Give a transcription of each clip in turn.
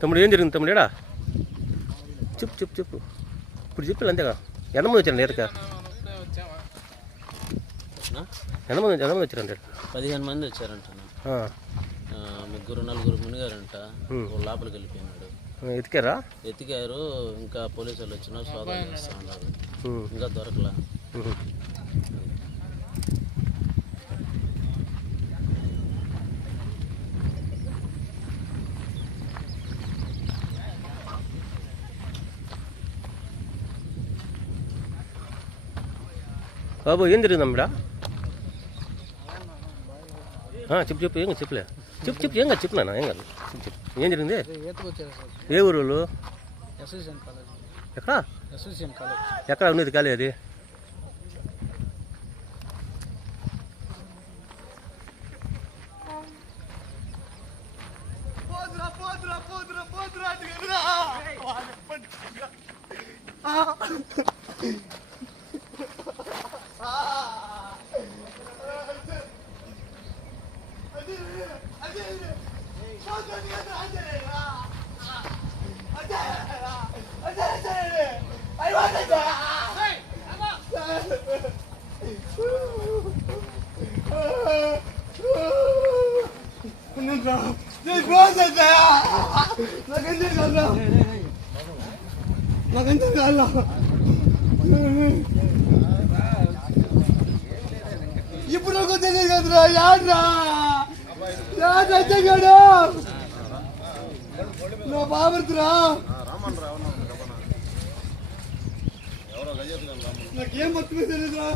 తమ్ముడు ఏం జరిగింది తమ్ముడు? ఏడా? చెప్పు చెప్పు చెప్పు. ఇప్పుడు చెప్పాలి అంతేగా? ఎంతమంది వచ్చారండి ఈతక ఎంతమంది ఎంతమంది వచ్చారండి పదిహేను మంది వచ్చారంట ముగ్గురు నలుగురు మునిగారంట. లోపలికి వెళ్ళిపోయినాడు. ఎతికారా? ఎతికారు ఇంకా పోలీసు వాళ్ళు వచ్చినా సోదాలు చేస్తా ఉన్నారు. ఇంకా దొరకలా. బాబు ఏం జరిగిందమ్మడా చెప్పు చెప్పు ఏం చెప్పులే. చెప్పు చెప్పు ఏం కాదు చెప్పు నాన్న ఏం కాదు. చెప్పు ఏం జరిగింది? ఏ ఊరు వాళ్ళు ఎస్ఎస్ఎన్ కాలేజ్. 누가 내 구하는 거야 나 근데 간다 나 근데 갈라 ఇప్పుడు నాకు తెలియదు కదరా యాడ్రా? యాడ్ నా బాబుతురా నాకేం మొత్తం తెలియదురా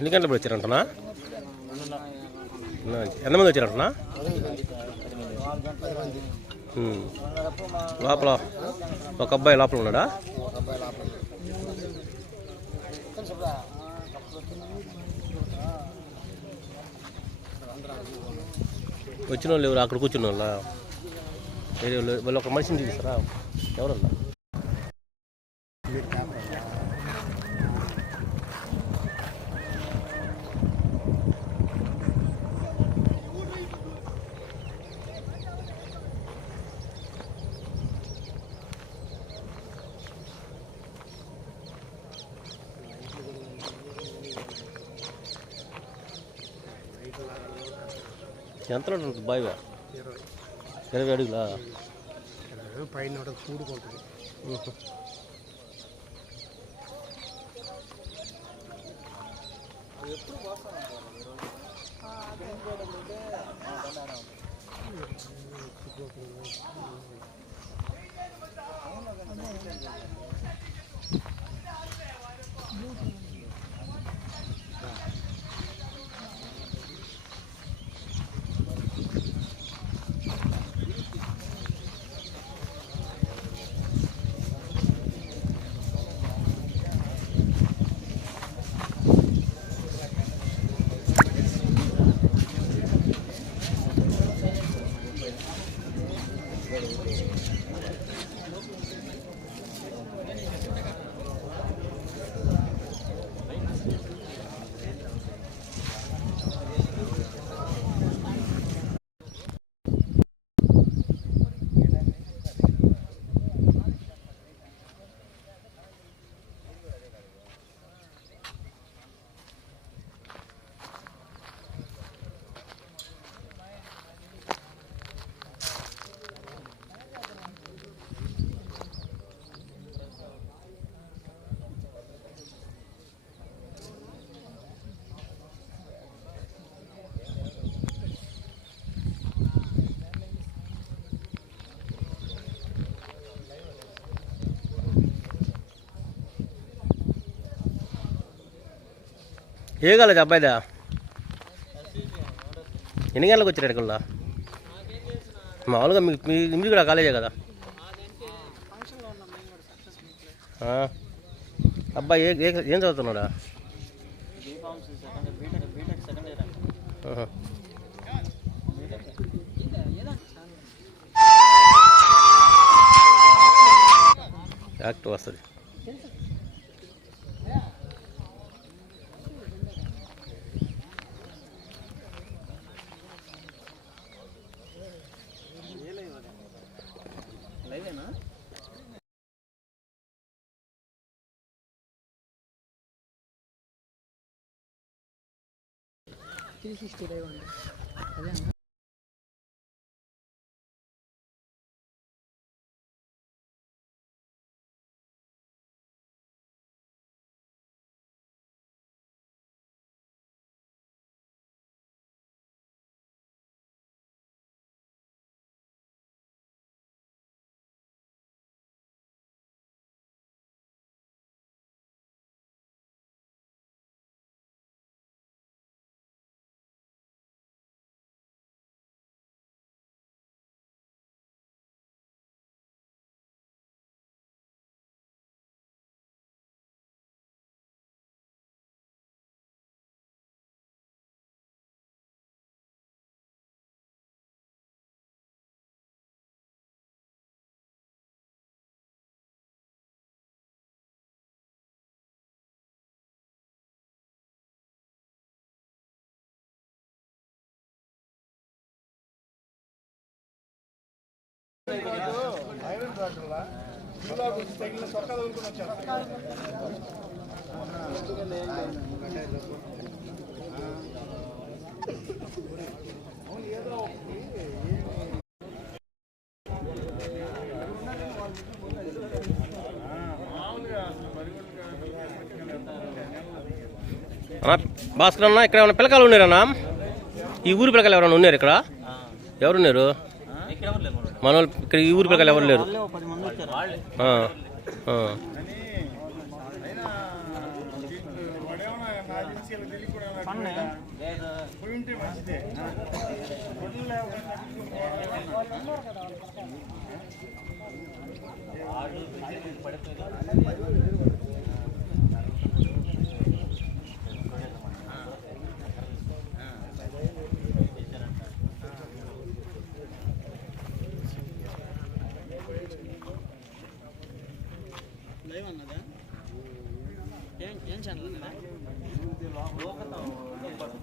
ఎన్ని గంటలు వచ్చారంటనా ఎంతమంది వచ్చారంటనా లోపల ఒక అబ్బాయి లోపల ఉన్నాడా? వచ్చిన వాళ్ళు ఎవరు? అక్కడ కూర్చున్న వాళ్ళ వేరే వాళ్ళు? వాళ్ళు ఒక మనిషిని చూపిస్తారా? ఎవరన్నా? ఎంతలో ఉంటుంది బావివా ఇరవై అడుగులా? పైన కూడుకుంటుంది ఎప్పుడు ఏ కాలేజ్ అబ్బాయిదా? ఎన్ని గంటలకు వచ్చారు ఎక్కడా మామూలుగా మీకు మీ మీరు కూడా కాలేజే కదా? అబ్బాయి ఏ ఏం చదువుతున్నాడా? యాక్ట్ వస్తుంది. ত্রিশ স্টেট భాస్కర్ అన్న ఇక్కడ ఏమైనా పిల్లకాయలు ఉన్నారన్నా ఈ ఊరి పిల్లకాయలు ఎవరైనా ఉన్నారు ఇక్కడ? ఎవరున్నారు? మన వాళ్ళు ఇక్కడ ఈ ఊరి పిల్లకాయలు ఎవరు లేరు. ఆ, ఆ. లైవ్ అన్నదా ఏం ఏం ఛానల్ అన్నదా నీకు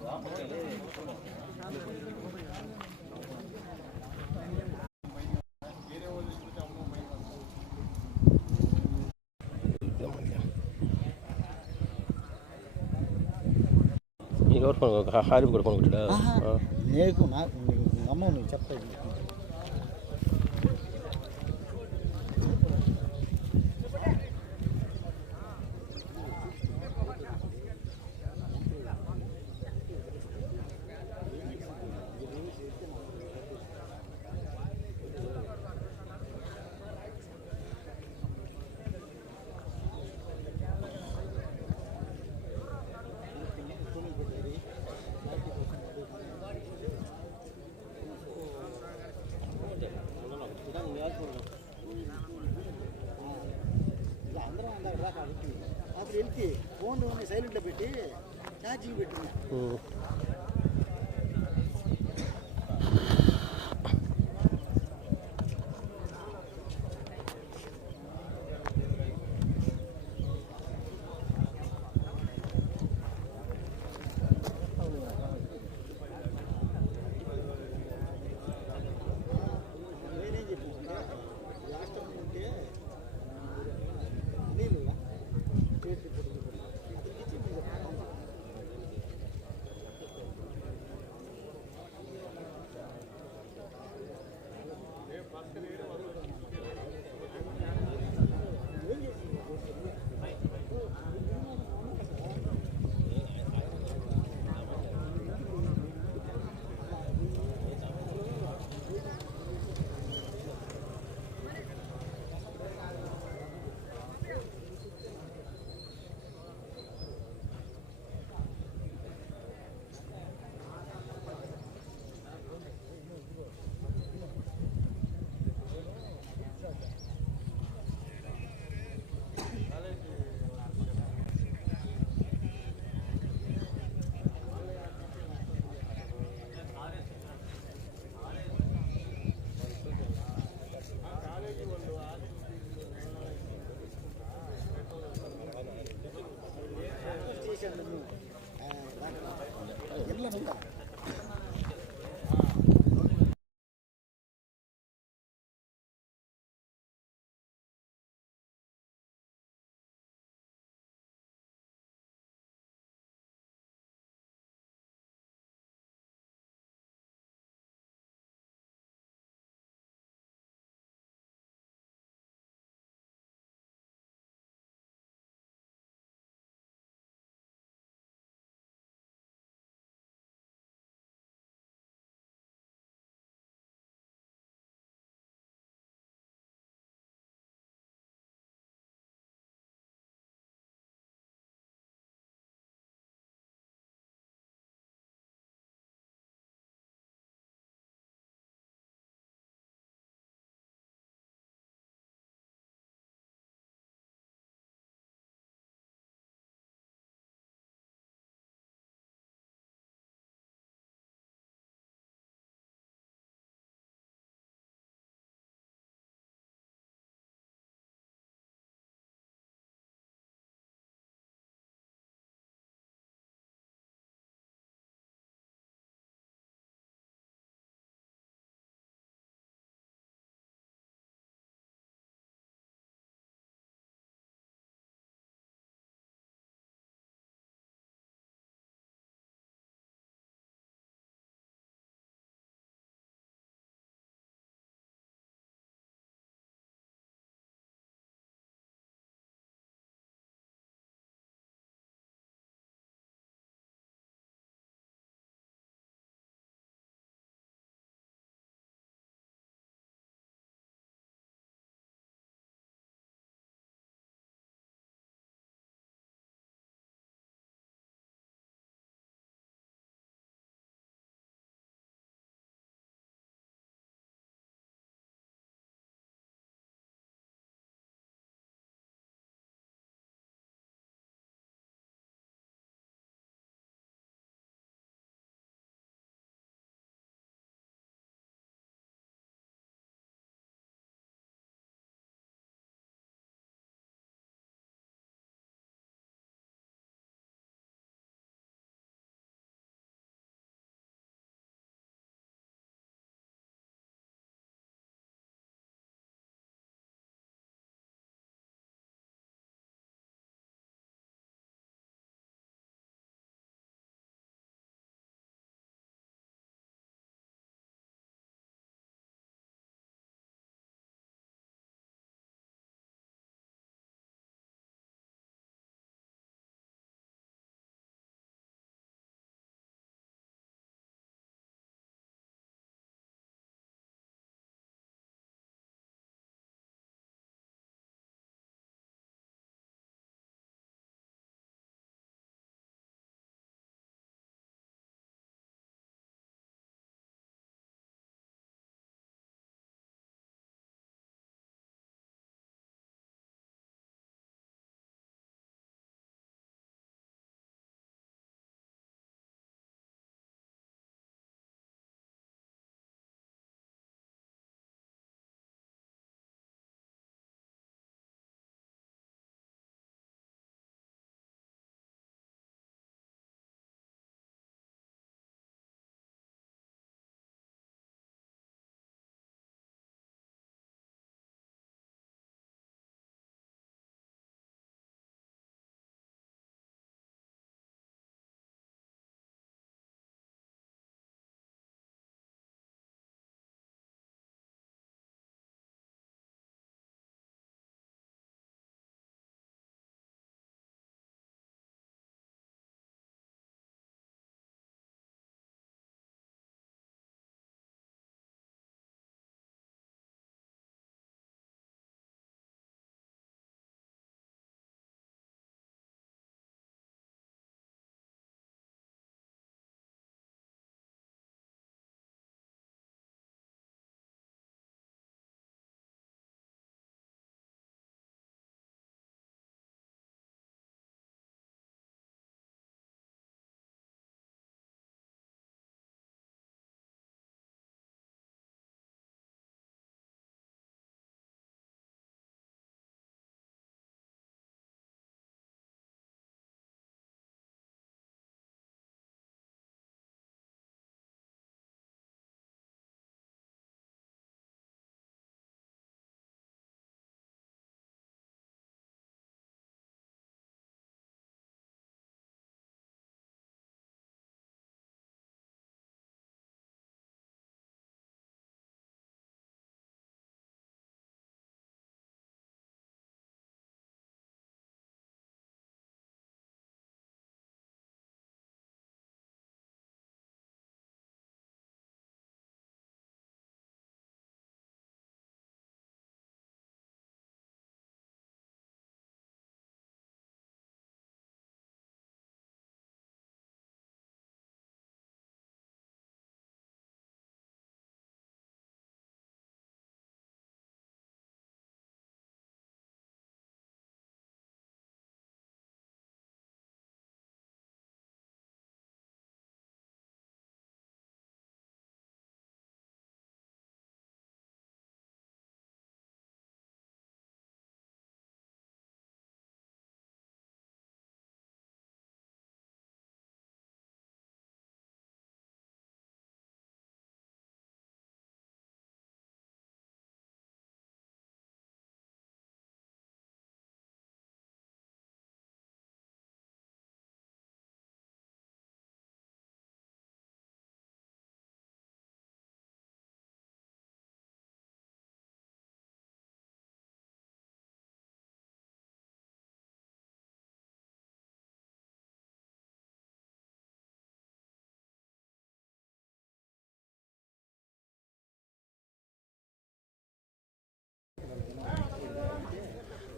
ఎవరు ఫోన్ హారిబ్ కూడా ఫోన్ కొట్టాడా. నీకు నాకు నమ్మవు నువ్వు చెప్తాయి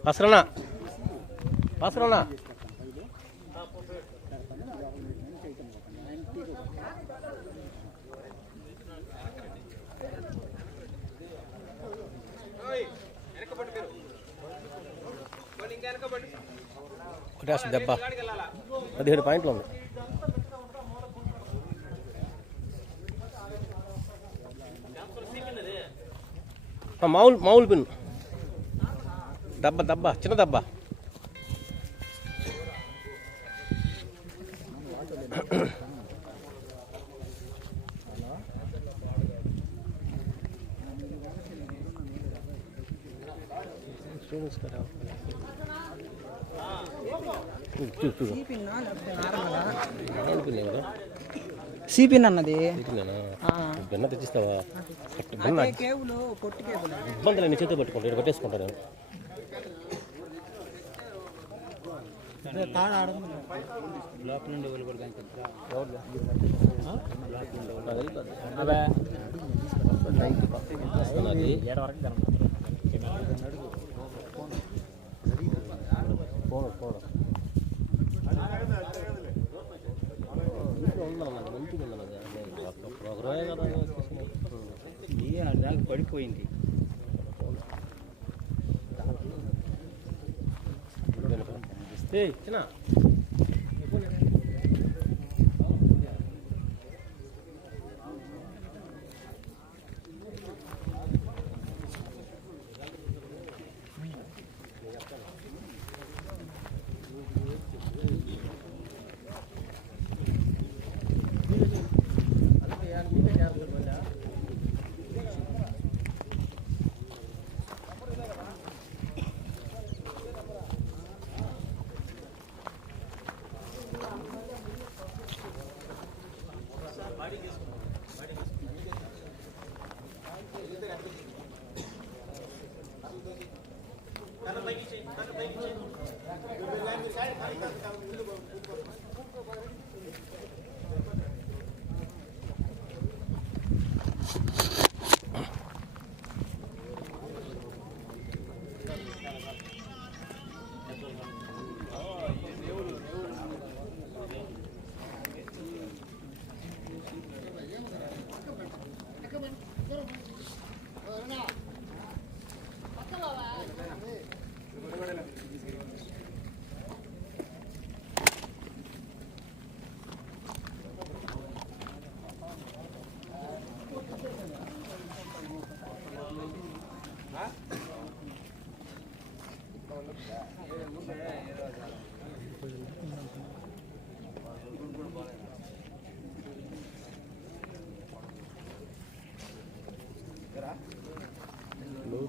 వస్తున్నా వస్తున్నా కొట్టేస్తుంది దెబ్బ. పదిహేడు పాయింట్లు ఉంది ఆ, మామూలు మామూలు పిన్. దెబ్బ దెబ్బ చిన్న దెబ్బ. సిపిన్ అన్నది. వెన్న తెచ్చిస్తావా? కట్టు వెన్న కేబుల్ పొట్టి కేబుల్ ఇబ్బందులు నీ చేతితో పట్టుకుంటా ఇక్కడ పట్టేసుకుంటాను దానికి పడిపోయింది. ఏయ్ చిన్న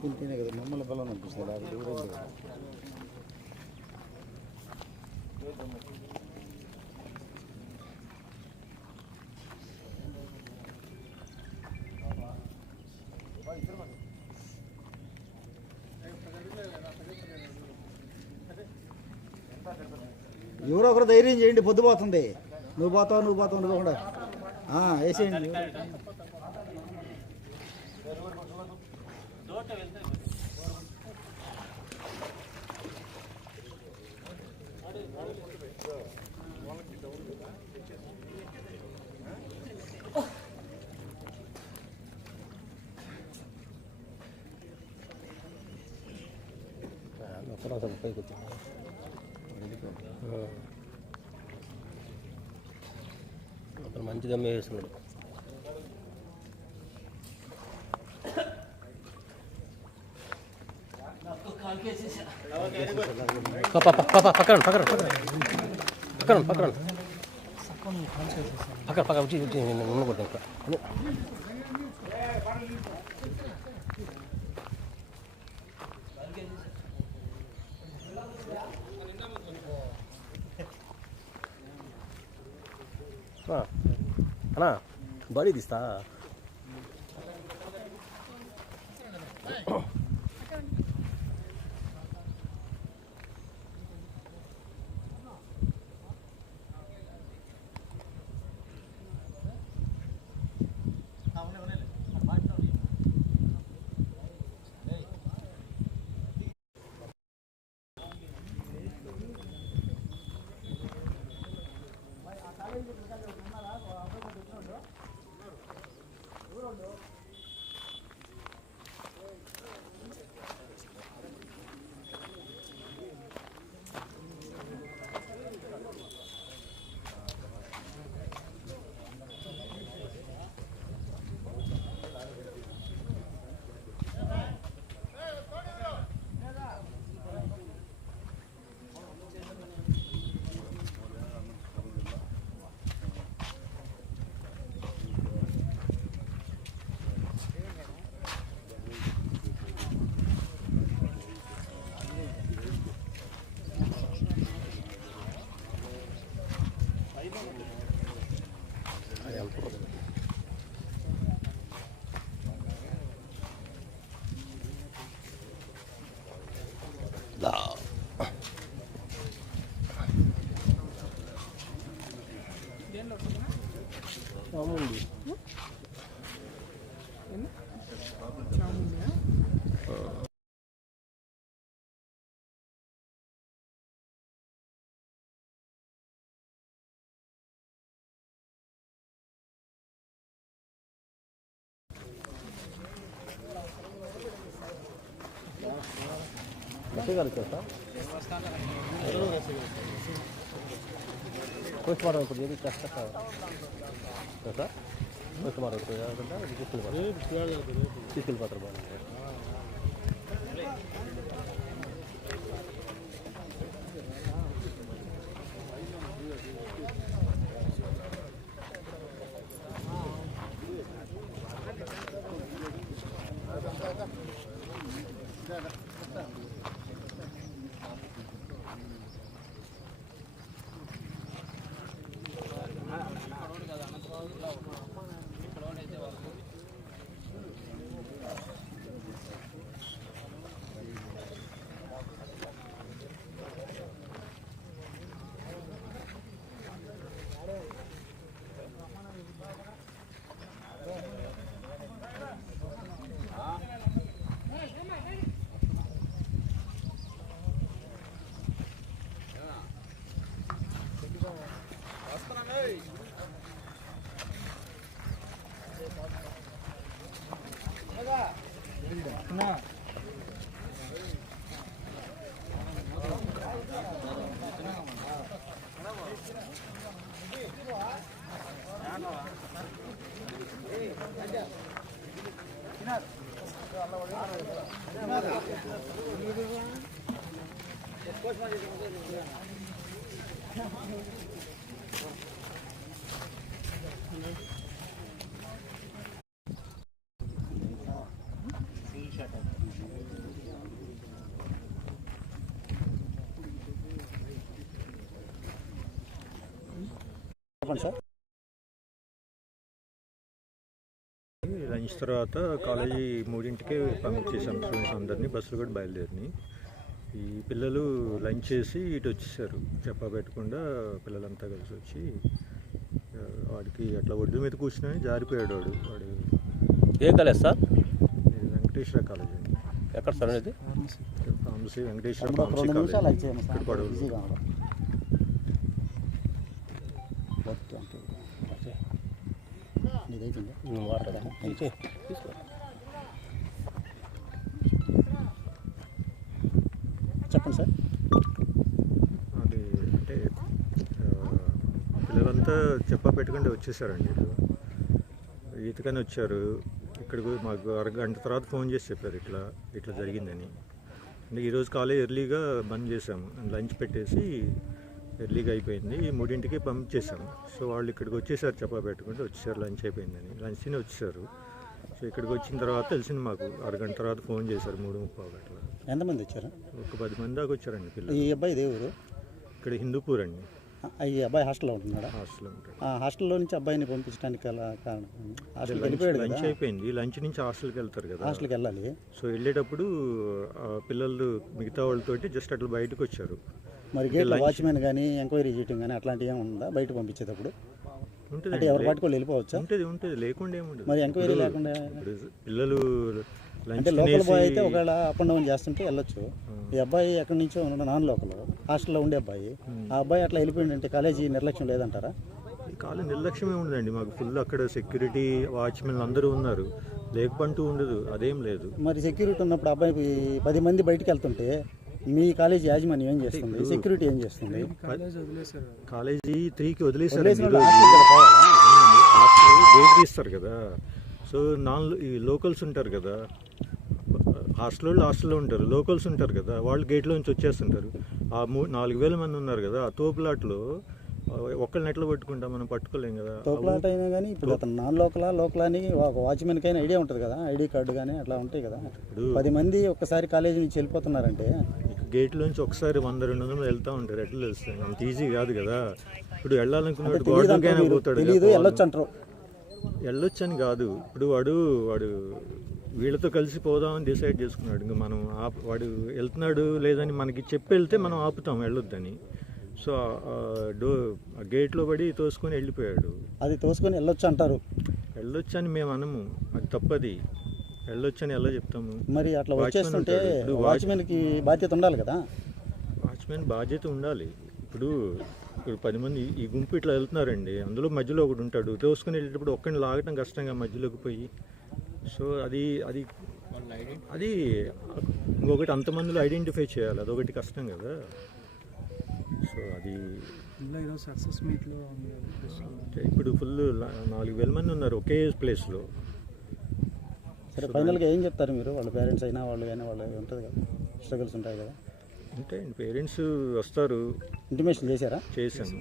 తింటేనే కదా మమ్మల్ని బలం అనిపిస్తుంది లేకపోతే ఊరేది కదా ఎవరో ఒకరు ధైర్యం చేయండి పొద్దుపోతుంది నువ్వు పోతావు నువ్వు పోతావు నువ్వు కూడా వేసేయండి. ఒక్కరు అసలు పైకి వచ్చాను అతను మంచి వేస్తున్నాడు పక్కన పక్కన పక్కన పక్కన పక్కన పక్కన వచ్చి ఉండకూడదు ఇక్కడ అన్నా బాడీ తీస్తా చాముండి ರಸಗಲ್ಕಾ ಕೋಚ್ ಮಾಡಬೇಕು ಕಷ್ಟ ऐसा बस मारायचं या कसं किती पात्र बांधायचं చెప్పండి సార్. లంచ్ తర్వాత కాలేజీ మూడింటికి పంపించేసాం స్టూడెంట్స్ అందరినీ బస్సులు కూడా బయలుదేరినాయి. ఈ పిల్లలు లంచ్ చేసి ఇటు వచ్చేసారు. చెప్పా పెట్టకుండా పిల్లలంతా కలిసి వచ్చి వాడికి అట్లా ఒడ్డు మీద కూర్చుని జారిపోయాడు వాడు. వాడు ఏ కాలేజ్ సార్? ఇది వెంకటేశ్వర కాలేజ్ అండి. ఎక్కడ సార్ అనేది ఫార్మసీ. Venkateswara pharmacy college. ఇక్కడ పడవలు చెప్పండి సార్. అది అంటే పిల్లలంతా చెప్పా పెట్టుకుంటే వచ్చేసారండి ఇటు ఈతకని వచ్చారు. ఇక్కడికి మాకు అరగంట తర్వాత ఫోన్ చేసి చెప్పారు ఇట్లా ఇట్లా జరిగిందని. అంటే ఈరోజు కాలేజ్ ఎర్లీగా బంద్ చేసాము లంచ్ పెట్టేసి ఎర్లీగా అయిపోయింది. మూడింటికి పంపించేసాము సో వాళ్ళు ఇక్కడికి వచ్చేసారు చెప్పా పెట్టుకుంటే వచ్చేసారు లంచ్ అయిపోయిందని. లంచ్ తిని వచ్చేసారు. సో ఇక్కడికి వచ్చిన తర్వాత తెలిసింది మాకు అరగంట తర్వాత ఫోన్ చేశారు మూడు ముప్పై అట్లా ఎంతమంది వచ్చారు? ఒక పది మంది దాకా వచ్చారండి పిల్లలు. ఈ అబ్బాయి ఊరు? ఇక్కడ హిందూపూర్ అండి. ఈ అబ్బాయి హాస్టల్లో ఉంటున్నాడా? హాస్టల్ ఉంటాడు. హాస్టల్లో నుంచి అబ్బాయిని పంపించడానికి అలా కారణం హాస్టల్కి లంచ్ వెళ్ళిపోయాడు లంచ్ కదా? అయిపోయింది. లంచ్ నుంచి హాస్టల్కి వెళ్తారు కదా. హాస్టల్కి వెళ్ళాలి. సో వెళ్ళేటప్పుడు పిల్లలు మిగతా వాళ్ళతోటి జస్ట్ అట్లా బయటకు వచ్చారు. మరి గేట్లో వాచ్మెన్ కానీ ఎంక్వైరీ చేయటం కానీ అట్లాంటివి ఏమైనా ఉందా? బయట పంపించేటప్పుడు? అంటే ఎవరు పాటుకోళ్ళు వెళ్ళిపోవచ్చా? ఉంటుంది ఉంటుంది. లేకుండా ఏముంటుంది మరి ఎంక్వైరీ లేకుండా పిల్లలు అంటే లోకల్ బాయ్ అయితే ఒకవేళ అప్ అండ్ డౌన్ చేస్తుంటే వెళ్ళొచ్చు. ఈ అబ్బాయి ఎక్కడి నుంచో ఉన్నాడు నాన్ లోకల్. హాస్టల్లో ఉండే అబ్బాయి. ఆ అబ్బాయి అట్లా వెళ్ళిపోయిందంటే కాలేజీ నిర్లక్ష్యం లేదంటారా? ఈ కాలం నిర్లక్ష్యమే ఉండదండి. మాకు ఫుల్ అక్కడ సెక్యూరిటీ వాచ్మెన్ అందరూ ఉన్నారు. లేకపోంటూ ఉండదు. అదేం లేదు. మరి సెక్యూరిటీ ఉన్నప్పుడు అబ్బాయి పది మంది బయటికి వెళ్తుంటే మీ కాలేజీ యాజమాన్యం ఏం చేస్తుంది? సెక్యూరిటీ ఏం చేస్తుంది? కాలేజీ త్రీకి వదిలేసారు? హాస్టల్ గేట్ తీస్తారు కదా. సో నాన్ ఈ లోకల్స్ ఉంటారు కదా. హాస్టల్ వాళ్ళు హాస్టల్లో ఉంటారు. లోకల్స్ ఉంటారు కదా. వాళ్ళు గేట్లోంచి వచ్చేస్తుంటారు. ఆ మూ నాలుగు వేల మంది ఉన్నారు కదా. ఆ తోపులాట్లో ఒక్కళ్ళని ఎట్లా పట్టుకుంటాం? మనం పట్టుకోలేం కదా. తోపులాట అయినా కానీ ఇప్పుడు అతను నాన్ లోకలా లోకలా అని ఒక వాచ్మెన్కి అయినా ఐడియా ఉంటుంది కదా. ఐడి కార్డు కానీ అట్లా ఉంటాయి కదా. పది మంది ఒక్కసారి కాలేజీ నుంచి వెళ్ళిపోతున్నారంటే? గేట్లోంచి ఒకసారి వంద రెండు వందలు వెళ్తూ ఉంటారు. ఎట్లా తెలుస్తుంది అంత ఈజీ కాదు కదా. ఇప్పుడు వెళ్ళాలనుకున్నాడు గోడకైనా పోతాడు వెళ్ళొచ్చు అంటారు. వెళ్ళొచ్చని కాదు. ఇప్పుడు వాడు వాడు వీళ్ళతో కలిసి పోదామని డిసైడ్ చేసుకున్నాడు. ఇంకా మనం వాడు వెళ్తున్నాడు లేదని మనకి చెప్పి వెళ్తే మనం ఆపుతాం వెళ్ళొద్దని. సో డో ఆ గేట్లో పడి తోసుకొని వెళ్ళిపోయాడు. అది తోసుకొని వెళ్ళొచ్చు అంటారు. వెళ్ళొచ్చని మేము అనము. అది తప్పది. వెళ్ళొచ్చని ఎలా చెప్తాము? మరి అట్లా వచ్చేస్తుంటే వాచ్మెన్కి బాధ్యత ఉండాలి కదా? వాచ్మెన్ బాధ్యత ఉండాలి. ఇప్పుడు ఇప్పుడు పది మంది ఈ గుంపు ఇట్లా వెళ్తున్నారండి. అందులో మధ్యలో ఒకడు ఉంటాడు. తోసుకుని వెళ్ళేటప్పుడు ఒక్కడిని లాగటం కష్టంగా మధ్యలోకి పోయి. సో అది అది అది ఇంకొకటి అంతమందిలో ఐడెంటిఫై చేయాలి. అదొకటి కష్టం కదా. సో అది సక్సెస్ మీట్లో అంటే ఇప్పుడు ఫుల్ నాలుగు వేల మంది ఉన్నారు ఒకే ప్లేస్లో. సరే ఫైనల్గా ఏం చెప్తారు మీరు? వాళ్ళ పేరెంట్స్ అయినా వాళ్ళు అయినా వాళ్ళు ఉంటుంది కదా స్ట్రగుల్స్ ఉంటాయి కదా. అంటే పేరెంట్స్ వస్తారు. ఇంటిమేషన్ చేశారా? చేశాను.